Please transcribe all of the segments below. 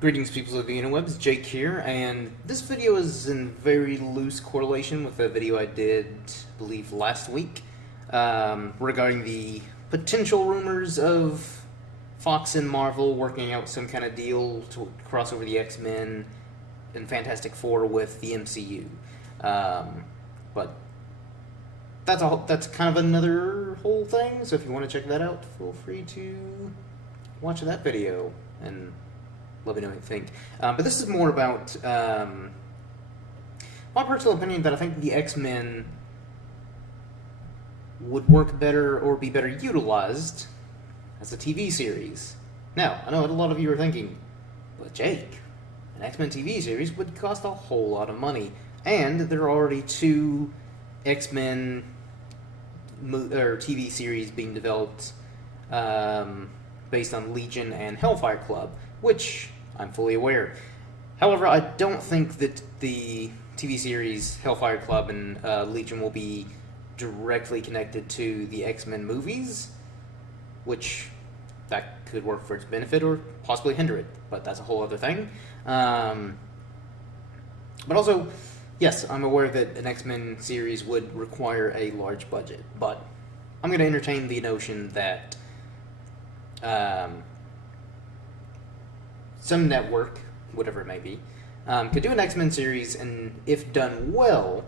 Greetings, people of the interwebs. Jake here, and this video is in very loose correlation with a video I did, I believe, last week regarding the potential rumors of Fox and Marvel working out some kind of deal to cross over the X-Men and Fantastic Four with the MCU. But that's kind of another whole thing. So if you want to check that out, feel free to watch that video and let me know what you think. But this is more about my personal opinion that I think the X-Men would work better or be better utilized as a TV series. Now, I know what a lot of you are thinking, but Jake, an X-Men TV series would cost a whole lot of money, and there are already two X-Men TV series being developed based on Legion and Hellfire Club, which I'm fully aware. However, I don't think that the TV series Hellfire Club and Legion will be directly connected to the X-Men movies, which that could work for its benefit or possibly hinder it, but that's a whole other thing. But also, yes, I'm aware that an X-Men series would require a large budget, but I'm going to entertain the notion that some network, whatever it may be, could do an X-Men series, and if done well,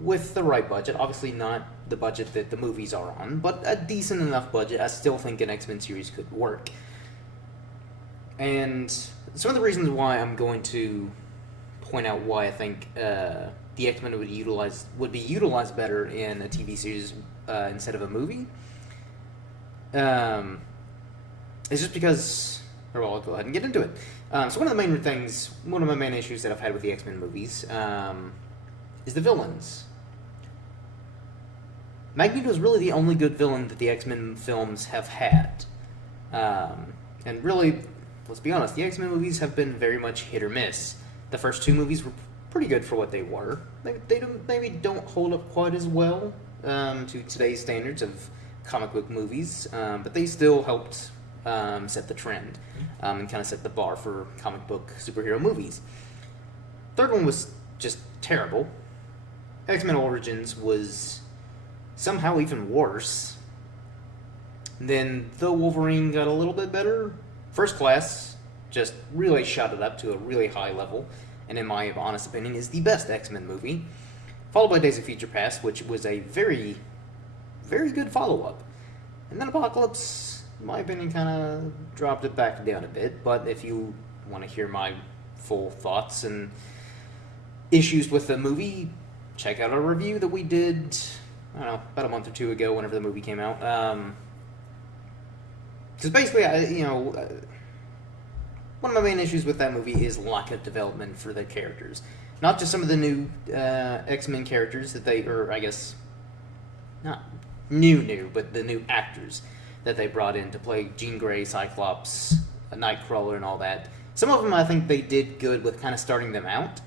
with the right budget, obviously not the budget that the movies are on, but a decent enough budget, I still think an X-Men series could work. And some of the reasons why I'm going to point out why I think the X-Men would be utilized better in a TV series instead of a movie is just because, or well, I'll go ahead and get into it. So one of my main issues that I've had with the X-Men movies is the villains. Magneto is really the only good villain that the X-Men films have had. And really, let's be honest, the X-Men movies have been very much hit or miss. The first two movies were pretty good for what they were. They maybe don't hold up quite as well to today's standards of comic book movies, but they still helped set the trend and kind of set the bar for comic book superhero movies. Third one was just terrible. X-Men Origins was somehow even worse. Then though Wolverine got a little bit better, First Class just really shot it up to a really high level, and in my honest opinion is the best X-Men movie, followed by Days of Future Past, which was a very, very good follow-up. And then Apocalypse, in my opinion, kind of dropped it back down a bit, but if you want to hear my full thoughts and issues with the movie, check out our review that we did, I don't know, about a month or two ago whenever the movie came out. Because basically, one of my main issues with that movie is lack of development for the characters. Not just some of the new X-Men characters that not new, but the new actors that they brought in to play Jean Grey, Cyclops, Nightcrawler, and all that. Some of them I think they did good with kind of starting them out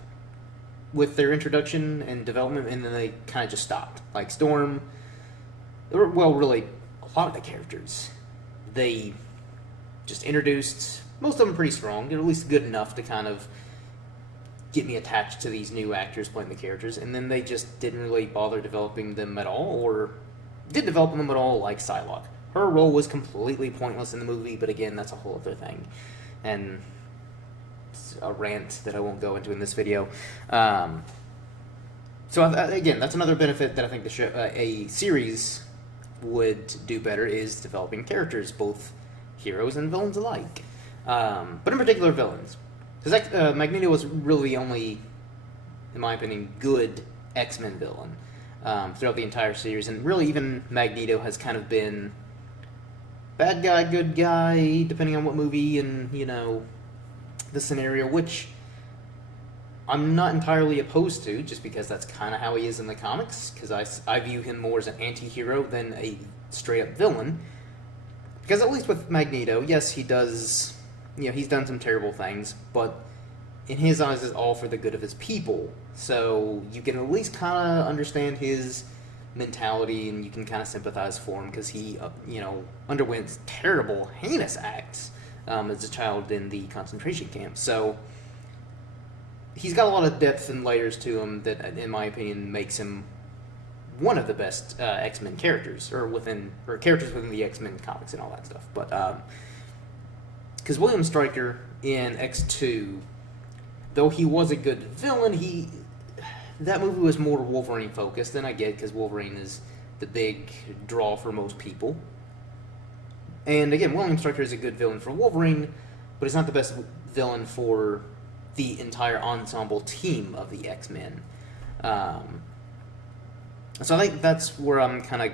with their introduction and development, and then they kind of just stopped. Like Storm, well, really, a lot of the characters, they just introduced, most of them pretty strong, they're at least good enough to kind of get me attached to these new actors playing the characters, and then they just didn't really bother developing them at all, or did develop them at all, like Psylocke. Her role was completely pointless in the movie, but again, that's a whole other thing. And a rant that I won't go into in this video. So again, that's another benefit that I think a series would do better is developing characters, both heroes and villains alike. But in particular, villains. Because Magneto was really the only, in my opinion, good X-Men villain throughout the entire series. And really, even Magneto has kind of been bad guy, good guy, depending on what movie and, the scenario, which I'm not entirely opposed to, just because that's kind of how he is in the comics, because I view him more as an anti-hero than a straight-up villain. Because at least with Magneto, yes, he does, he's done some terrible things, but in his eyes, it's all for the good of his people. So you can at least kind of understand his mentality, and you can kind of sympathize for him, because he, underwent terrible, heinous acts as a child in the concentration camp. So he's got a lot of depth and layers to him that, in my opinion, makes him one of the best X-Men characters, or characters within the X-Men comics and all that stuff. But because William Stryker in X2, though he was a good villain, that movie was more Wolverine focused, and I get, because Wolverine is the big draw for most people. And again, William Stryker is a good villain for Wolverine, but he's not the best villain for the entire ensemble team of the X-Men. So I think that's where I'm kind of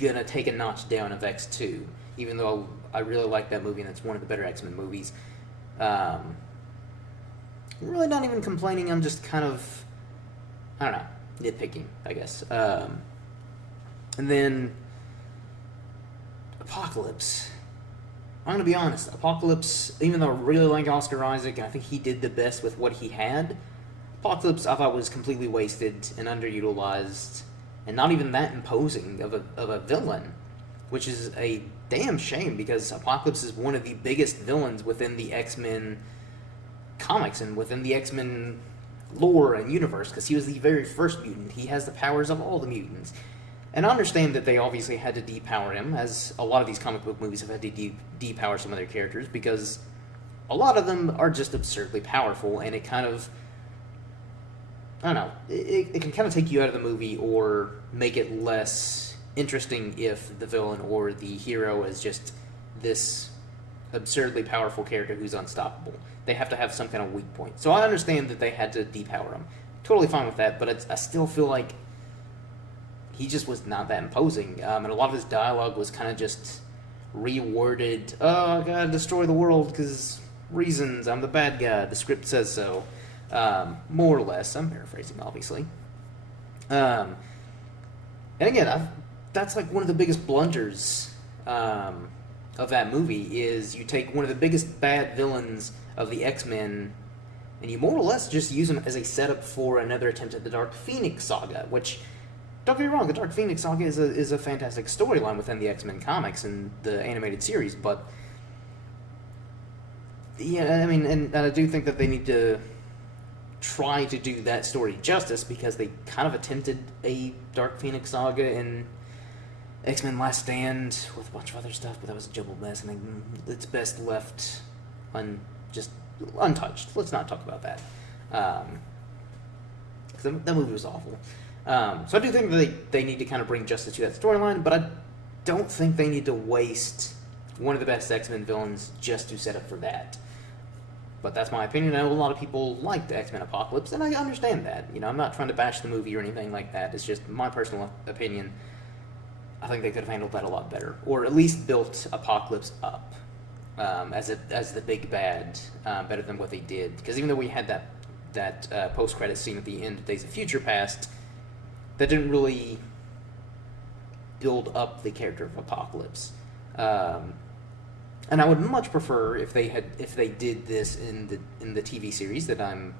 gonna take a notch down of X2, even though I really like that movie and it's one of the better X-Men movies. I'm really not even complaining, I'm just kind of, I don't know, nitpicking, I guess. And then Apocalypse. I'm going to be honest, Apocalypse, even though I really like Oscar Isaac and I think he did the best with what he had, Apocalypse I thought was completely wasted and underutilized and not even that imposing of a villain, which is a damn shame because Apocalypse is one of the biggest villains within the X-Men comics and within the X-Men lore and universe, because he was the very first mutant. He has the powers of all the mutants. And I understand that they obviously had to depower him, as a lot of these comic book movies have had to depower some of their characters, because a lot of them are just absurdly powerful, and it kind of, I don't know, it can kind of take you out of the movie or make it less interesting if the villain or the hero is just this absurdly powerful character who's unstoppable. They have to have some kind of weak point. So I understand that they had to depower him. Totally fine with that, but I still feel like he just was not that imposing. And a lot of his dialogue was kind of just reworded. Oh, I gotta destroy the world because reasons. I'm the bad guy. The script says so. More or less. I'm paraphrasing, obviously. And again, that's like one of the biggest blunders of that movie is you take one of the biggest bad villains of the X-Men and you more or less just use him as a setup for another attempt at the Dark Phoenix saga, which, don't get me wrong, the Dark Phoenix saga is a fantastic storyline within the X-Men comics and the animated series, but yeah, I mean, and I do think that they need to try to do that story justice because they kind of attempted a Dark Phoenix saga in X-Men Last Stand with a bunch of other stuff, but that was a jumbled mess, and it's best left just untouched. Let's not talk about that. Because that movie was awful. So I do think that they need to kind of bring justice to that storyline, but I don't think they need to waste one of the best X-Men villains just to set up for that. But that's my opinion. I know a lot of people like the X-Men Apocalypse, and I understand that. You know, I'm not trying to bash the movie or anything like that. It's just my personal opinion. I think they could have handled that a lot better, or at least built Apocalypse up as the big bad, better than what they did. Because even though we had that post-credit scene at the end of Days of Future Past, that didn't really build up the character of Apocalypse. And I would much prefer if they did this in the TV series that I'm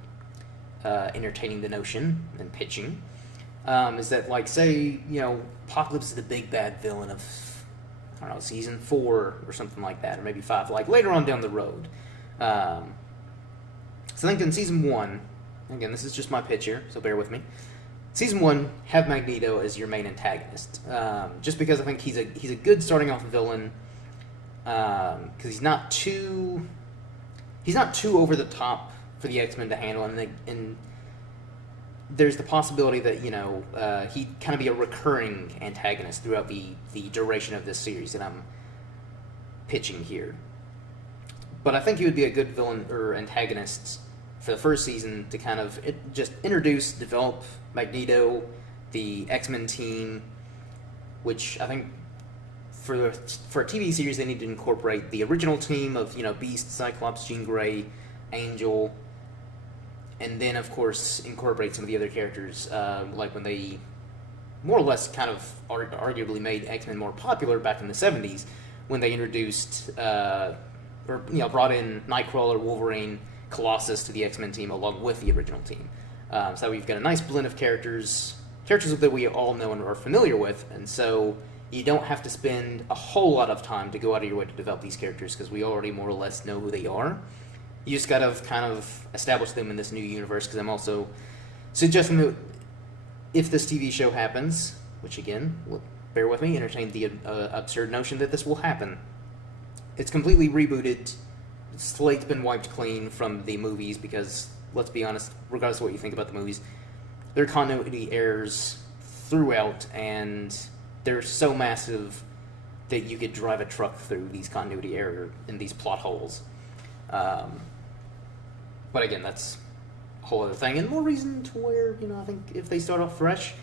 entertaining the notion and pitching. Is that, like, say, you know, Apocalypse is the big bad villain of, I don't know, season 4 or something like that, or maybe 5, like later on down the road. So I think in season 1, again, this is just my pitch here, so bear with me. Season 1, have Magneto as your main antagonist, just because I think he's a good starting off villain, because he's not too over the top for the X-Men to handle, and there's the possibility that, you know, he'd kind of be a recurring antagonist throughout the duration of this series that I'm pitching here. But I think he would be a good villain or antagonist for the first season to kind of just introduce, develop Magneto, the X-Men team, which I think for a TV series they need to incorporate the original team of, you know, Beast, Cyclops, Jean Grey, Angel, and then, of course, incorporate some of the other characters, like when they more or less kind of arguably made X-Men more popular back in the 70s, when they introduced, brought in Nightcrawler, Wolverine, Colossus to the X-Men team along with the original team. So we've got a nice blend of characters that we all know and are familiar with, and so you don't have to spend a whole lot of time to go out of your way to develop these characters because we already more or less know who they are. You just gotta kind of establish them in this new universe, because I'm also suggesting that if this TV show happens, which again, bear with me, entertain the absurd notion that this will happen. It's completely rebooted. Slate's been wiped clean from the movies because, let's be honest, regardless of what you think about the movies, there are continuity errors throughout, and they're so massive that you could drive a truck through these continuity error in these plot holes. But again, that's a whole other thing, and more reason to where, I think if they start off fresh,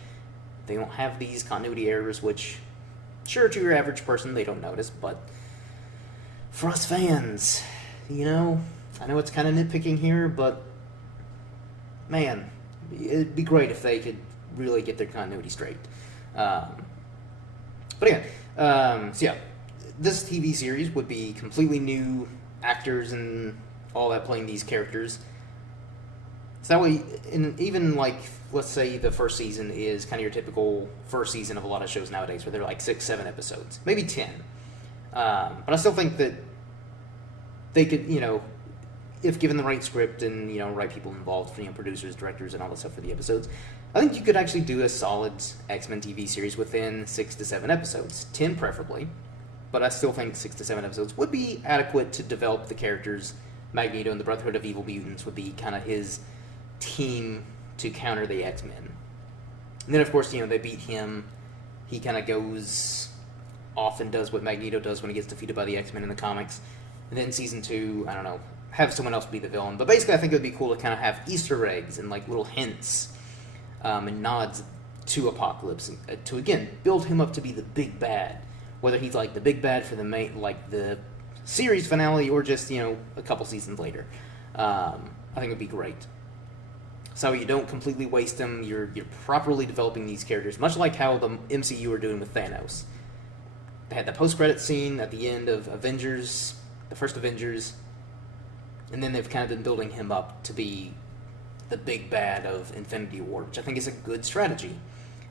they don't have these continuity errors, which, sure, to your average person, they don't notice, but for us fans, I know it's kind of nitpicking here, but man, it'd be great if they could really get their continuity straight. But again, so yeah, this TV series would be completely new actors and all that playing these characters. So that way, even like, let's say the first season is kind of your typical first season of a lot of shows nowadays, where they're like 6-7 episodes, maybe 10. But I still think that they could, if given the right script and, right people involved, producers, directors, and all that stuff for the episodes, I think you could actually do a solid X-Men TV series within 6 to 7 episodes, 10 preferably. But I still think 6 to 7 episodes would be adequate to develop the characters. Magneto and the Brotherhood of Evil Mutants would be kind of his team to counter the X-Men. And then, of course, they beat him. He kind of goes off and does what Magneto does when he gets defeated by the X-Men in the comics. And then season 2, I don't know, have someone else be the villain. But basically, I think it would be cool to kind of have Easter eggs and like little hints and nods to Apocalypse to, again, build him up to be the big bad. Whether he's like the big bad for the main, like the series finale, or just, a couple seasons later. I think it'd be great. So you don't completely waste them. You're properly developing these characters, much like how the MCU are doing with Thanos. They had the post-credit scene at the end of Avengers, the first Avengers, and then they've kind of been building him up to be the big bad of Infinity War, which I think is a good strategy,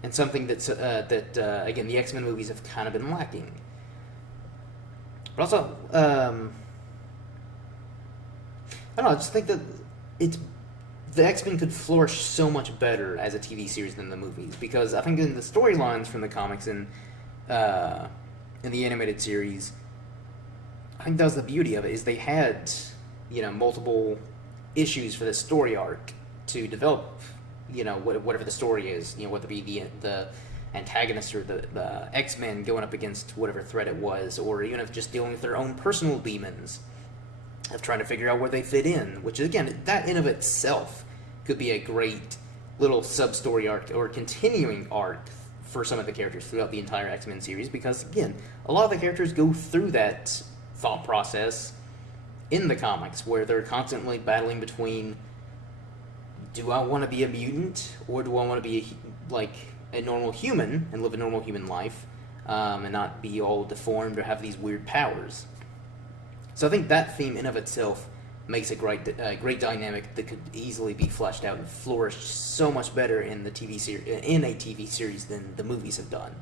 and something that's again, the X-Men movies have kind of been lacking. But also, I don't know, I just think that the X-Men could flourish so much better as a TV series than the movies, because I think in the storylines from the comics and in the animated series, I think that was the beauty of it, is they had, multiple issues for the story arc to develop, whatever the story is, whether it be the antagonist or the X-Men going up against whatever threat it was, or even if just dealing with their own personal demons of trying to figure out where they fit in, which again, that in of itself could be a great little sub-story arc or continuing arc for some of the characters throughout the entire X-Men series, because again, a lot of the characters go through that thought process in the comics, where they're constantly battling between, do I want to be a mutant, or do I want to be a normal human and live a normal human life, and not be all deformed or have these weird powers. So I think that theme in of itself makes a great dynamic that could easily be fleshed out and flourish so much better in a TV series than the movies have done.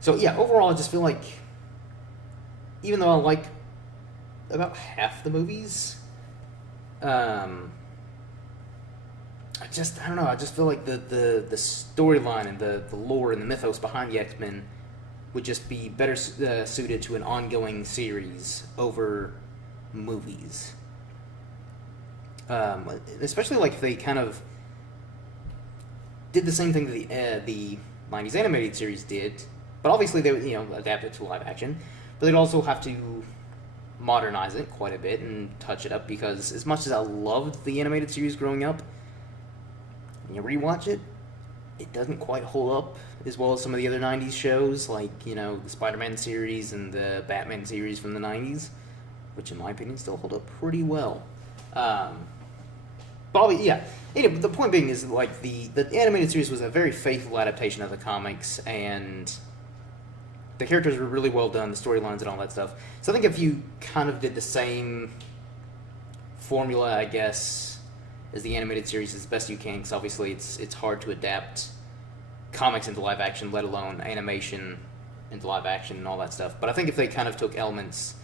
So yeah, overall, I just feel like, even though I like about half the movies, I don't know, I just feel like the storyline and the lore and the mythos behind the X-Men would just be better suited to an ongoing series over movies. Especially like if they kind of did the same thing that the 90s animated series did, but obviously they would, adapt it to live action, but they'd also have to modernize it quite a bit and touch it up, because as much as I loved the animated series growing up, when you rewatch it, it doesn't quite hold up as well as some of the other 90s shows, like, the Spider-Man series and the Batman series from the 90s, which in my opinion still hold up pretty well. But yeah, anyway, the point being is, like, the animated series was a very faithful adaptation of the comics, and the characters were really well done, the storylines and all that stuff. So I think if you kind of did the same formula, I guess, as the animated series as best you can, because obviously it's hard to adapt comics into live action, let alone animation into live action and all that stuff. But I think if they kind of took elements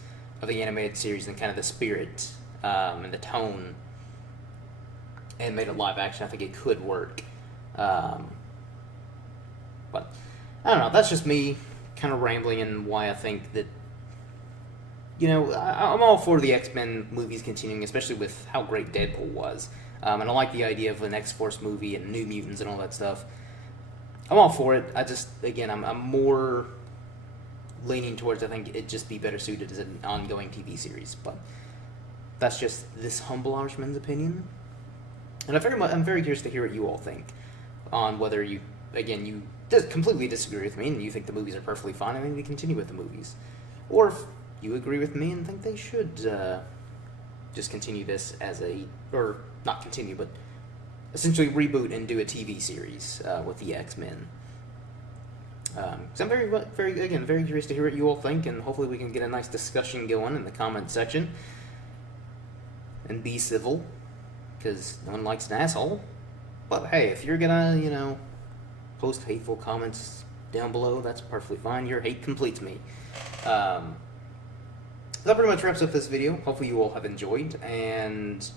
of the animated series and kind of the spirit and the tone and made it live action, I think it could work. But I don't know. That's just me kind of rambling and why I think that, I'm all for the X-Men movies continuing, especially with how great Deadpool was. And I like the idea of an X-Force movie and New Mutants and all that stuff. I'm all for it. I just, again, I'm more leaning towards, I think it'd just be better suited as an ongoing TV series. But that's just this humble Irishman's opinion. And I'm very curious to hear what you all think on whether you completely disagree with me and you think the movies are perfectly fine and we continue with the movies. Or if you agree with me and think they should just continue this or not continue, but essentially reboot and do a TV series with the X-Men. So I'm very curious to hear what you all think, and hopefully we can get a nice discussion going in the comment section. And be civil, because no one likes an asshole. But hey, if you're gonna, post hateful comments down below, that's perfectly fine. Your hate completes me. That pretty much wraps up this video. Hopefully you all have enjoyed, and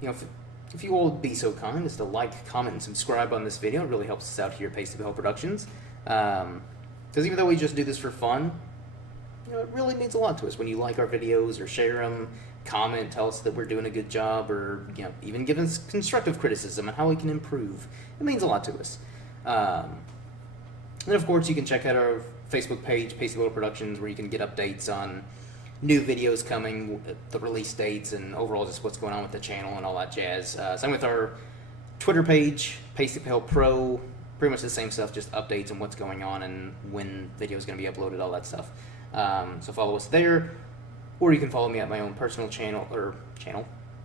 if you all would be so kind as to like, comment, and subscribe on this video, it really helps us out here at Paste of Hell Productions. Because even though we just do this for fun, it really means a lot to us when you like our videos or share them, comment, tell us that we're doing a good job, or even give us constructive criticism on how we can improve. It means a lot to us. And of course, you can check out our Facebook page, Paste of Hell Productions, where you can get updates on new videos coming, the release dates, and overall just what's going on with the channel and all that jazz. Same with our Twitter page, Paste of Hell Pro. Pretty much the same stuff, just updates on what's going on and when videos going to be uploaded, all that stuff. So follow us there, or you can follow me at my own personal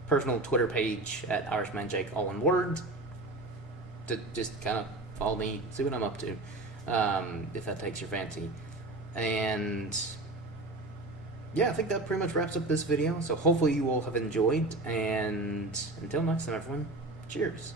personal Twitter page at IrishmanJake, all in words. To just kind of follow me, see what I'm up to, if that takes your fancy. And yeah, I think that pretty much wraps up this video. So hopefully you all have enjoyed, and until next time, everyone, cheers.